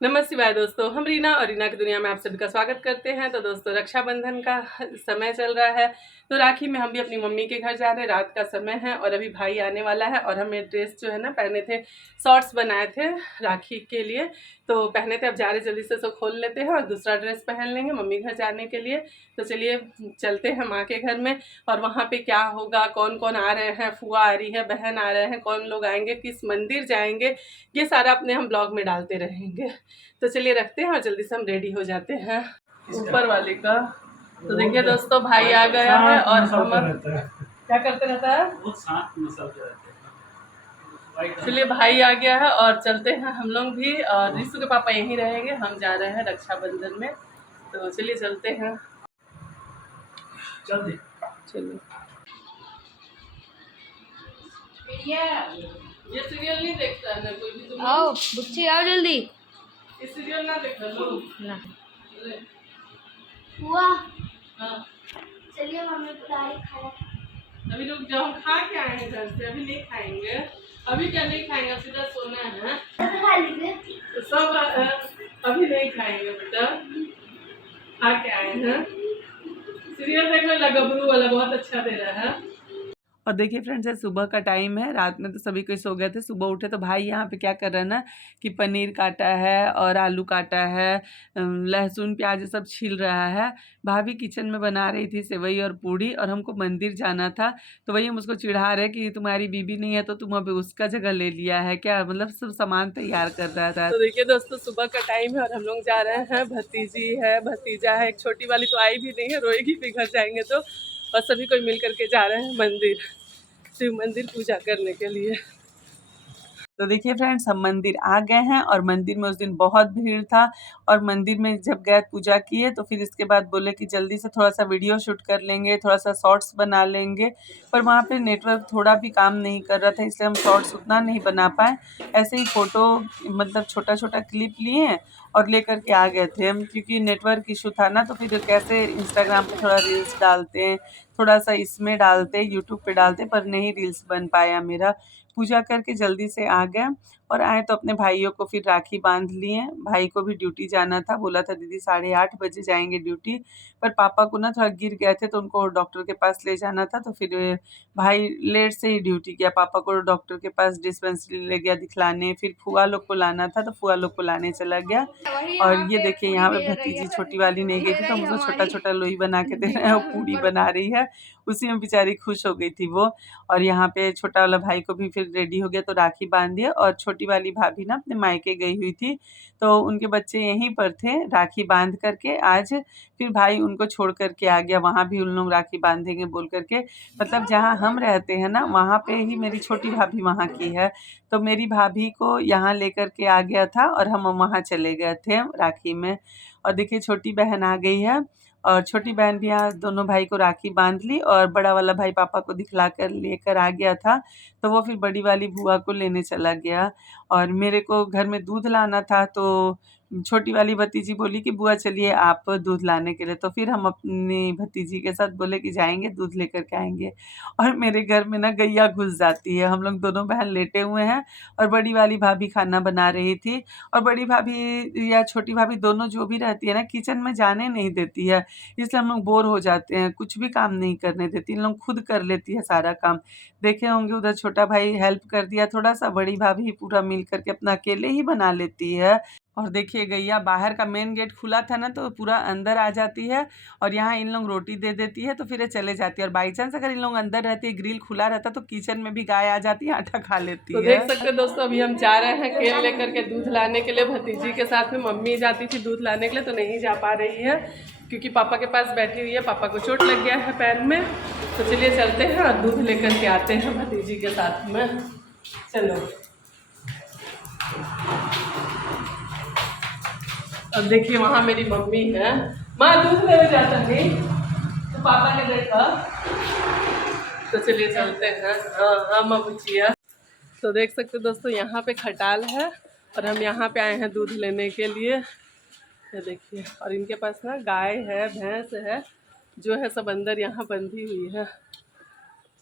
नमस्ते शिवाय दोस्तों, हम रीना और रीना की दुनिया में आप सभी का स्वागत करते हैं। तो दोस्तों रक्षाबंधन का समय चल रहा है, तो राखी में हम भी अपनी मम्मी के घर जा रहे हैं। रात का समय है और अभी भाई आने वाला है और हमें ड्रेस जो है ना पहने थे, शॉर्ट्स बनाए थे राखी के लिए, तो पहने थे। अब जा रहे जल्दी से सो खोल लेते हैं और दूसरा ड्रेस पहन लेंगे मम्मी घर जाने के लिए। तो चलिए चलते हैं माँ के घर में, और वहाँ पे क्या होगा, कौन कौन आ रहे हैं, फुआ आ रही है, बहन आ रहे हैं, कौन लोग आएंगे, किस मंदिर जाएंगे, ये सारा अपने हम ब्लॉग में डालते रहेंगे। तो चलिए रखते हैं और जल्दी से हम रेडी हो जाते हैं ऊपर वाले का। तो देखिए दोस्तों, भाई आ गया है और हम क्या करते रहता है, चलिए भाई आ गया है और चलते हैं हम लोग भी। और रिशु के पापा यहीं रहेंगे, हम जा रहे हैं रक्षाबंधन में। तो चलिए चलते हैं, चलिए। ये सीरियल नहीं देखता है ना कोई भी, तुम आओ बुच्ची आओ जल्दी। ये सीरियल ना देखा लो ना हुआ। हाँ चलिए मम्मी बुला रही खाना। अभी रुक जाओ, हम खा के आए हैं घर से, अभी नहीं खाएंगे। अभी क्या नहीं खाएंगे, सीधा सोना है। खा लीजिए। तो सब अभी नहीं खाएंगे बेटा, खा के आए हैं। सीरियल देखने लगा, गबरू वाला बहुत अच्छा दे रहा है। और देखिए फ्रेंड्स, सुबह का टाइम है, रात में तो सभी कोई सो गए थे, सुबह उठे तो भाई यहाँ पे क्या कर रहा है ना कि पनीर काटा है और आलू काटा है, लहसुन प्याज सब छील रहा है। भाभी किचन में बना रही थी सेवई और पूड़ी, और हमको मंदिर जाना था, तो वही हम उसको चिढ़ा रहे कि तुम्हारी बीबी नहीं है तो तुम अभी उसका जगह ले लिया है क्या, मतलब सब सामान तैयार कर रहा था। तो देखिए दोस्तों, सुबह का टाइम है और हम लोग जा रहे हैं, भतीजी है, भतीजा है, एक छोटी वाली तो आई भी नहीं है, रोएगी फिर घर जाएंगे तो। और सभी कोई मिल करके जा रहे हैं मंदिर, शिव मंदिर पूजा करने के लिए। तो देखिए फ्रेंड्स, हम मंदिर आ गए हैं और मंदिर में उस दिन बहुत भीड़ था, और मंदिर में जब गए पूजा किए तो फिर इसके बाद बोले कि जल्दी से थोड़ा सा वीडियो शूट कर लेंगे, थोड़ा सा शॉर्ट्स बना लेंगे, पर वहाँ पे नेटवर्क थोड़ा भी काम नहीं कर रहा था, इसलिए हम शॉर्ट्स उतना नहीं बना पाए। ऐसे ही फ़ोटो मतलब छोटा छोटा क्लिप लिए और लेकर के आ गए थे हम, क्योंकि नेटवर्क इशू था ना, तो फिर कैसे इंस्टाग्राम पे थोड़ा रील्स डालते हैं, थोड़ा सा इसमें डालते, यूट्यूब पे डालते, पर नहीं रील्स बन पाया मेरा। पूजा करके जल्दी से आ गए और आए तो अपने भाइयों को फिर राखी बांध लिए। भाई को भी ड्यूटी जाना था, बोला था दीदी 8:30 बजे जाएंगे ड्यूटी, पर पापा को ना थोड़ा गिर गए थे तो उनको डॉक्टर के पास ले जाना था, तो फिर भाई लेट से ही ड्यूटी किया। पापा को डॉक्टर के पास डिस्पेंसरी ले गया दिखलाने, फिर फुआ लोग को लाना था तो फुआ लोग को लाने चला गया। और ये देखिए यहाँ पे भतीजी छोटी वाली नहीं गई थी, तो हम उसको छोटा छोटा लोई बना के दे रहे हैं, वो पूड़ी बना रही है, उसी में बेचारी खुश हो गई थी वो। और यहाँ पे छोटा वाला भाई को भी फिर रेडी हो गया तो राखी बांध दिया, और छोटी वाली भाभी ना अपने मायके गई हुई थी, तो उनके बच्चे यहीं पर थे, राखी बांध करके आज फिर भाई उनको छोड़ करके आ गया, वहाँ भी उन लोग राखी बांधेंगे बोल करके। मतलब जहाँ हम रहते हैं ना वहाँ पे ही मेरी छोटी भाभी वहाँ की है, तो मेरी भाभी को यहाँ लेकर के आ गया था और हम वहाँ चले गए थे राखी में। और देखिए छोटी बहन आ गई है, और छोटी बहन भी यहाँ दोनों भाई को राखी बांध ली, और बड़ा वाला भाई पापा को दिखला कर लेकर आ गया था, तो वो फिर बड़ी वाली बुआ को लेने चला गया। और मेरे को घर में दूध लाना था, तो छोटी वाली भतीजी बोली कि बुआ चलिए आप दूध लाने के लिए, तो फिर हम अपनी भतीजी के साथ बोले कि जाएंगे दूध लेकर के आएंगे। और मेरे घर में ना गैया घुस जाती है, हम लोग दोनों बहन लेटे हुए हैं और बड़ी वाली भाभी खाना बना रही थी, और बड़ी भाभी या छोटी भाभी दोनों जो भी रहती है ना किचन में जाने नहीं देती है, इसलिए हम लोग बोर हो जाते हैं, कुछ भी काम नहीं करने देती, इन लोग खुद कर लेती है सारा काम। देखे होंगे उधर छोटा भाई हेल्प कर दिया थोड़ा सा, बड़ी भाभी पूरा मिल करके अपना अकेले ही बना लेती है। और देखिए गैया बाहर का मेन गेट खुला था ना, तो पूरा अंदर आ जाती है, और यहाँ इन लोग रोटी दे देती है तो फिर ये चले जाती है, और बाई चांस अगर इन लोग अंदर रहती है, ग्रिल खुला रहता तो किचन में भी गाय आ जाती है, आटा खा लेती है। तो देख सकते हैं दोस्तों, अभी हम जा रहे हैं केन लेकर के दूध लाने के लिए, भतीजी के साथ में मम्मी जाती थी दूध लाने के लिए, तो नहीं जा पा रही है क्योंकि पापा के पास बैठी हुई है, पापा को चोट लग गया है पैर में। तो चलिए चलते हैं और दूध लेकर के आते हैं भतीजी के साथ में, चलो। अब देखिए वहाँ मेरी मम्मी है, माँ दूध ले जाता नहीं तो पापा ने देखा, तो चलिए चलते हैं। हाँ हाँ माँ पूछिए। तो देख सकते दोस्तों, यहाँ पे खटाल है और हम यहाँ पे आए हैं दूध लेने के लिए, ये देखिए। और इनके पास ना गाय है, भैंस है, जो है सब अंदर यहाँ बंधी हुई है।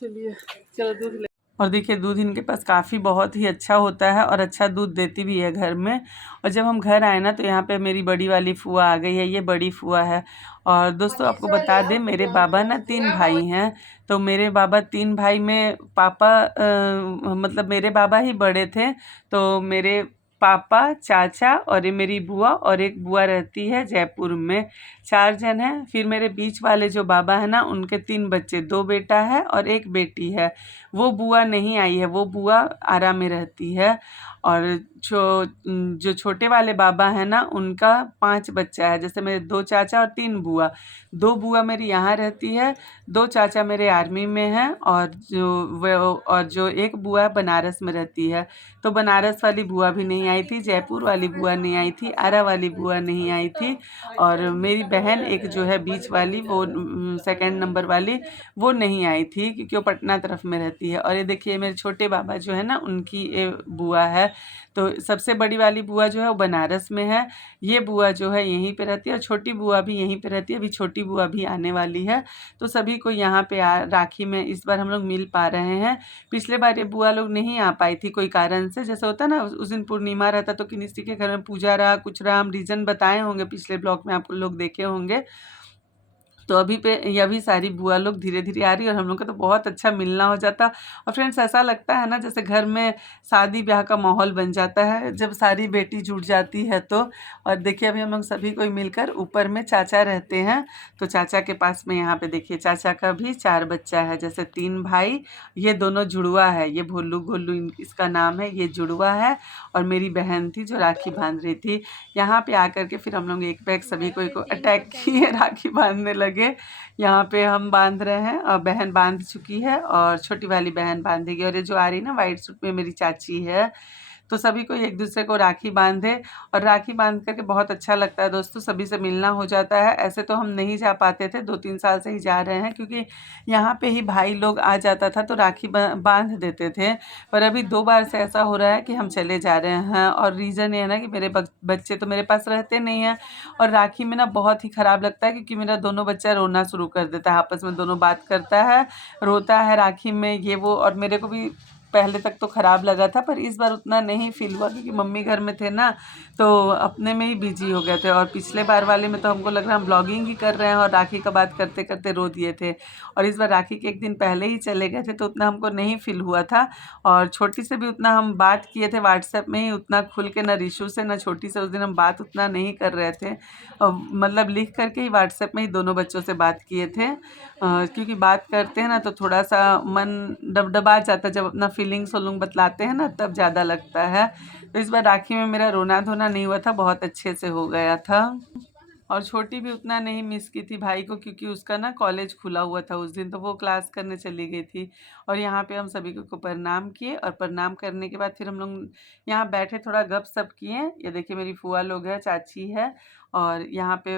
चलिए चलो दूध ले। और देखिए दूध इनके पास काफ़ी बहुत ही अच्छा होता है और अच्छा दूध देती भी है घर में। और जब हम घर आए ना तो यहाँ पे मेरी बड़ी वाली फूआ आ गई है, ये बड़ी फूआ है। और दोस्तों आपको बता दें मेरे बाबा ना 3 भाई हैं। तो मेरे बाबा 3 भाई में पापा मतलब मेरे बाबा ही बड़े थे। तो मेरे पापा, चाचा और ये मेरी बुआ और एक बुआ रहती है जयपुर में, 4 जन हैं। फिर मेरे बीच वाले जो बाबा हैं ना उनके 3 बच्चे, 2 बेटा है और 1 बेटी है। वो बुआ नहीं आई है, वो बुआ आरा में रहती है। और जो छोटे वाले बाबा हैं ना उनका 5 बच्चा है, जैसे मेरे 2 चाचा और 3 बुआ। 2 बुआ मेरी यहाँ रहती है, 2 चाचा मेरे आर्मी में हैं और जो एक बुआ बनारस में रहती है। तो बनारस वाली बुआ भी नहीं आई थी, जयपुर वाली बुआ नहीं आई थी, आरा वाली बुआ नहीं आई थी। और मेरी बहन एक जो है बीच वाली, वो सेकंड नंबर वाली, वो नहीं आई थी क्योंकि वो पटना तरफ में रहती है। और ये देखिए मेरे छोटे बाबा जो है ना उनकी ये बुआ है। तो सबसे बड़ी वाली बुआ जो है वो बनारस में है, ये बुआ जो है यहीं पे रहती है और छोटी बुआ भी यहीं पे रहती है। अभी छोटी बुआ भी आने वाली है। तो सभी को यहाँ पे राखी में इस बार हम लोग मिल पा रहे हैं। पिछले बार ये बुआ लोग नहीं आ पाई थी कोई कारण से, जैसे होता ना उस दिन पूर्णिमा रहता तो किसी के घर में पूजा रहा, कुछ रहा, हम रीज़न बताए होंगे पिछले ब्लॉग में, आप लोग देखे होंगे। तो अभी पे ये अभी सारी बुआ लोग धीरे धीरे आ रही है और हम लोग का तो बहुत अच्छा मिलना हो जाता। और फ्रेंड्स ऐसा लगता है ना जैसे घर में शादी ब्याह का माहौल बन जाता है जब सारी बेटी जुट जाती है तो। और देखिए अभी हम लोग सभी कोई मिलकर, ऊपर में चाचा रहते हैं तो चाचा के पास में यहाँ पे देखिए चाचा का भी 4 बच्चा है, जैसे 3 भाई, ये दोनों जुड़वा है, ये भोलू गोलू इसका नाम है, ये जुड़वा है। और मेरी बहन थी जो राखी बांध रही थी। यहाँ पे आकर के फिर हम लोग एक बैग सभी को अटैक किए, राखी बांधने लगे। यहाँ पे हम बांध रहे हैं और बहन बांध चुकी है और छोटी वाली बहन बांधेगी। और ये जो आ रही है ना वाइट सूट में, मेरी चाची है। तो सभी को एक दूसरे को राखी बांधे और राखी बांध करके बहुत अच्छा लगता है दोस्तों, सभी से मिलना हो जाता है। ऐसे तो हम नहीं जा पाते थे, 2-3 साल से ही जा रहे हैं क्योंकि यहाँ पे ही भाई लोग आ जाता था तो राखी बांध देते थे। पर अभी 2 बार से ऐसा हो रहा है कि हम चले जा रहे हैं। और रीज़न ये है ना कि मेरे बच्चे तो मेरे पास रहते नहीं हैं और राखी में ना बहुत ही ख़राब लगता है क्योंकि मेरा दोनों बच्चा रोना शुरू कर देता है, आपस में दोनों बात करता है, रोता है राखी में ये वो। और मेरे को भी पहले तक तो ख़राब लगा था पर इस बार उतना नहीं फील हुआ क्योंकि मम्मी घर में थे ना तो अपने में ही बिजी हो गए थे। और पिछले बार वाले में तो हमको लग रहा है हम ब्लॉगिंग ही कर रहे हैं और राखी का बात करते करते रो दिए थे। और इस बार राखी के एक दिन पहले ही चले गए थे तो उतना हमको नहीं फील हुआ था। और छोटी से भी उतना हम बात किए थे व्हाट्सएप में ही, उतना खुल के, ना रिशु से ना छोटी से उस दिन हम बात उतना नहीं कर रहे थे। मतलब लिख करके ही व्हाट्सएप में ही दोनों बच्चों से बात किए थे। क्योंकि बात करते हैं ना तो थोड़ा सा मन डबडबा जाता है, जब अपना फीलिंग्स लोग बतलाते हैं ना तब ज़्यादा लगता है। तो इस बार राखी में मेरा रोना धोना नहीं हुआ था, बहुत अच्छे से हो गया था। और छोटी भी उतना नहीं मिस की थी भाई को क्योंकि उसका ना कॉलेज खुला हुआ था उस दिन, तो वो क्लास करने चली गई थी। और यहाँ पे हम सभी को प्रणाम किए और प्रणाम करने के बाद फिर हम लोग यहाँ बैठे थोड़ा गप सप किए। ये देखिए मेरी फूआ लोग है, चाची है। और यहाँ पे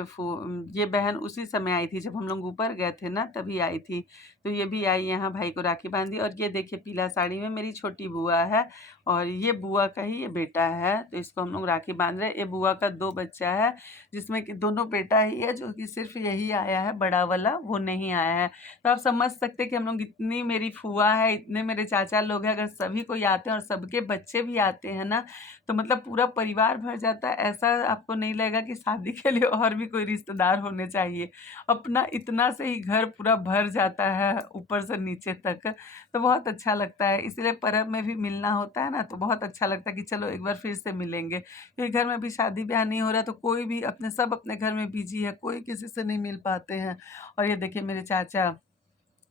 ये बहन उसी समय आई थी जब हम लोग ऊपर गए थे ना, तभी आई थी। तो ये भी आई यहाँ भाई को राखी बांधी। और ये देखिए पीला साड़ी में मेरी छोटी बुआ है और ये बुआ का ही ये बेटा है, तो इसको हम लोग राखी बांध रहे हैं। ये बुआ का 2 बच्चा है जिसमें कि दोनों बेटा ही है, जो कि सिर्फ यही आया है बड़ा वाला, वो नहीं आया है। तो आप समझ सकते हैं कि हम लोग, इतनी मेरी फूआ है, इतने मेरे चाचा लोग हैं, अगर सभी कोई आते हैं और सबके बच्चे भी आते हैं ना तो मतलब पूरा परिवार भर जाता है। ऐसा आपको नहीं लगेगा कि शादी के लिए और भी कोई रिश्तेदार होने चाहिए, अपना इतना से ही घर पूरा भर जाता है ऊपर से नीचे तक। तो बहुत अच्छा लगता है, इसलिए पर्व में भी मिलना होता है ना तो बहुत अच्छा लगता है कि चलो एक बार फिर से मिलेंगे। क्योंकि घर में भी शादी ब्याह नहीं हो रहा तो कोई भी सब अपने घर में बिजी है, कोई किसी से नहीं मिल पाते हैं। और ये देखिए मेरे चाचा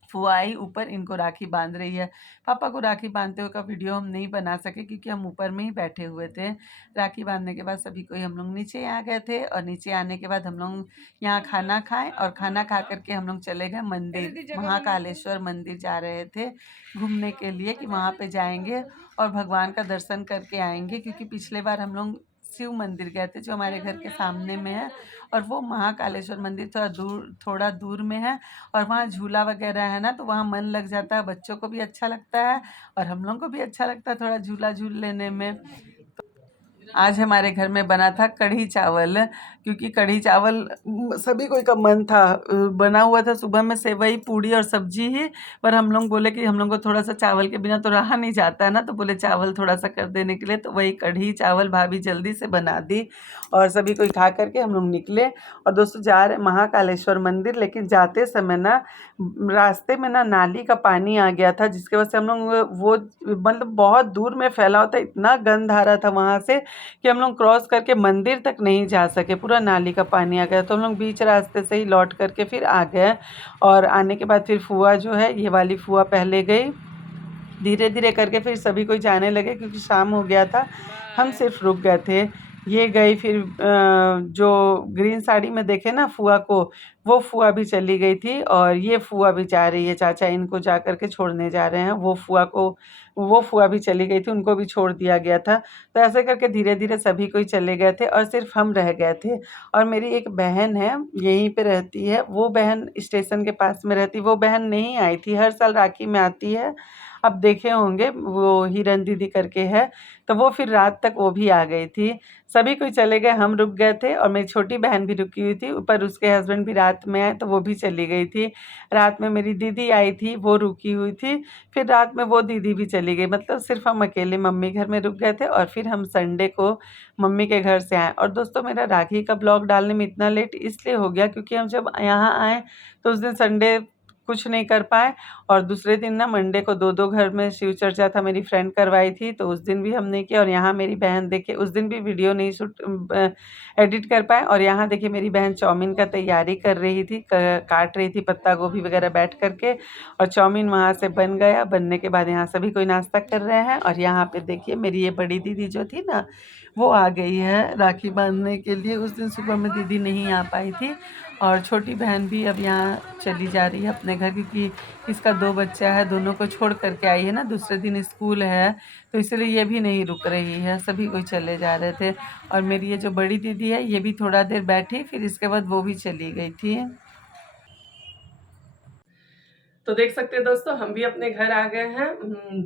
फुआ आई ऊपर, इनको राखी बांध रही है। पापा को राखी बांधते हुए का वीडियो हम नहीं बना सके क्योंकि हम ऊपर में ही बैठे हुए थे। राखी बांधने के बाद सभी कोई हम लोग नीचे आ गए थे और नीचे आने के बाद हम लोग यहाँ खाना खाएं और खाना खा करके हम लोग चले गए मंदिर, महाकालेश्वर मंदिर जा रहे थे घूमने के लिए कि वहाँ पे जाएंगे और भगवान का दर्शन करके आएंगे। क्योंकि पिछले बार हम लोग शिव मंदिर गए थे जो हमारे घर के सामने में है और वो महाकालेश्वर मंदिर थोड़ा दूर में है। और वहाँ झूला वगैरह है ना तो वहाँ मन लग जाता है, बच्चों को भी अच्छा लगता है और हम लोग को भी अच्छा लगता है थोड़ा झूला झूल लेने में। आज हमारे घर में बना था कढ़ी चावल, क्योंकि कढ़ी चावल सभी कोई का मन था। बना हुआ था सुबह में सेवई पूड़ी और सब्जी ही, पर हम लोग बोले कि हम लोग को थोड़ा सा चावल के बिना तो रहा नहीं जाता है ना, तो बोले चावल थोड़ा सा कर देने के लिए, तो वही कढ़ी चावल भाभी जल्दी से बना दी और सभी कोई खा करके हम लोग निकले। और दोस्तों जा रहे महाकालेश्वर मंदिर, लेकिन जाते समय ना रास्ते में ना नाली का पानी आ गया था, जिसके वजह से हम लोग वो मतलब बहुत दूर में फैला होता, इतना गंद आ रहा था वहाँ से कि हम लोग क्रॉस करके मंदिर तक नहीं जा सके, पूरा नाली का पानी आ गया। तो हम लोग बीच रास्ते से ही लौट करके फिर आ गए। और आने के बाद फिर फुआ जो है, ये वाली फुआ पहले गई, धीरे धीरे करके फिर सभी कोई जाने लगे क्योंकि शाम हो गया था, हम सिर्फ रुक गए थे। ये गई फिर जो ग्रीन साड़ी में देखे ना फुआ को, वो फुआ भी चली गई थी। और ये फुआ भी जा रही है, चाचा इनको जा कर के छोड़ने जा रहे हैं, वो फुआ को, वो फुआ भी चली गई थी, उनको भी छोड़ दिया गया था। तो ऐसे करके धीरे धीरे सभी कोई चले गए थे और सिर्फ हम रह गए थे। और मेरी एक बहन है यहीं पे रहती है, वो बहन स्टेशन के पास में रहती, वो बहन नहीं आई थी, हर साल राखी में आती है, अब देखे होंगे, वो हिरन दीदी करके है। तो वो फिर रात तक वो भी आ गई थी। सभी कोई चले गए, हम रुक गए थे और मेरी छोटी बहन भी रुकी हुई थी, ऊपर उसके हस्बैंड भी रात में आए तो वो भी चली गई थी। रात में मेरी दीदी आई थी, वो रुकी हुई थी, फिर रात में वो दीदी भी चली गई, मतलब सिर्फ हम अकेले मम्मी घर में रुक गए थे। और फिर हम संडे को मम्मी के घर से आए। और दोस्तों मेरा राखी का ब्लॉग डालने में इतना लेट इसलिए हो गया क्योंकि हम जब यहाँ आए तो उस दिन संडे कुछ नहीं कर पाए। और दूसरे दिन ना मंडे को दो घर में शिव चर्चा था, मेरी फ्रेंड करवाई थी, तो उस दिन भी हम नहीं किया। और यहाँ मेरी बहन देखिए उस दिन भी वीडियो नहीं एडिट कर पाए। और यहाँ देखिए मेरी बहन चाउमीन का तैयारी कर रही थी, काट रही थी पत्ता गोभी वगैरह बैठ करके, और चाउमीन वहाँ से बन गया। बनने के बाद यहाँ सभी कोई नाश्ता कर रहे हैं। और यहाँ पे देखिए मेरी ये बड़ी दीदी जो थी ना, वो आ गई है राखी बांधने के लिए। उस दिन सुबह में दीदी नहीं आ पाई थी। और छोटी बहन भी अब यहाँ चली जा रही है अपने घर, क्योंकि इसका 2 बच्चा है, दोनों को छोड़ करके आई है ना, दूसरे दिन स्कूल है, तो इसलिए ये भी नहीं रुक रही है, सभी कोई चले जा रहे थे। और मेरी ये जो बड़ी दीदी है, ये भी थोड़ा देर बैठी, फिर इसके बाद वो भी चली गई थी। तो देख सकते हैं दोस्तों, हम भी अपने घर आ गए हैं।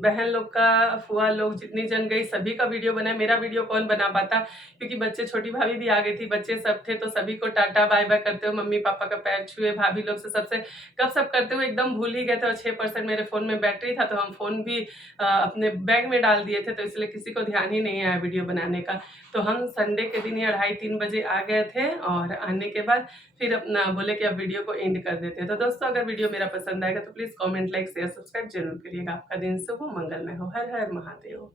बहन लोग का, फुआ लोग जितनी जन गई सभी का वीडियो बना। मेरा वीडियो कौन बना पाता, क्योंकि बच्चे, छोटी भाभी भी आ गई थी, बच्चे सब थे, तो सभी को टाटा बाय बाय करते हुए, मम्मी पापा का पैर छुए, भाभी लोग से सबसे गपशप करते हुए एकदम भूल ही गए थे। और 6% मेरे फ़ोन में बैटरी था, तो हम फ़ोन भी अपने बैग में डाल दिए थे, तो इसलिए किसी को ध्यान ही नहीं आया वीडियो बनाने का। तो हम संडे के दिन या 2:30-3 बजे आ गए थे। और आने के बाद फिर अपना बोले कि अब वीडियो को एंड कर देते हैं। तो दोस्तों अगर वीडियो मेरा पसंद आएगा तो please comment, like, share, subscribe जरूर करिएगा। आपका दिन शुभ हो, मंगलमय हो। हर हर महादेव।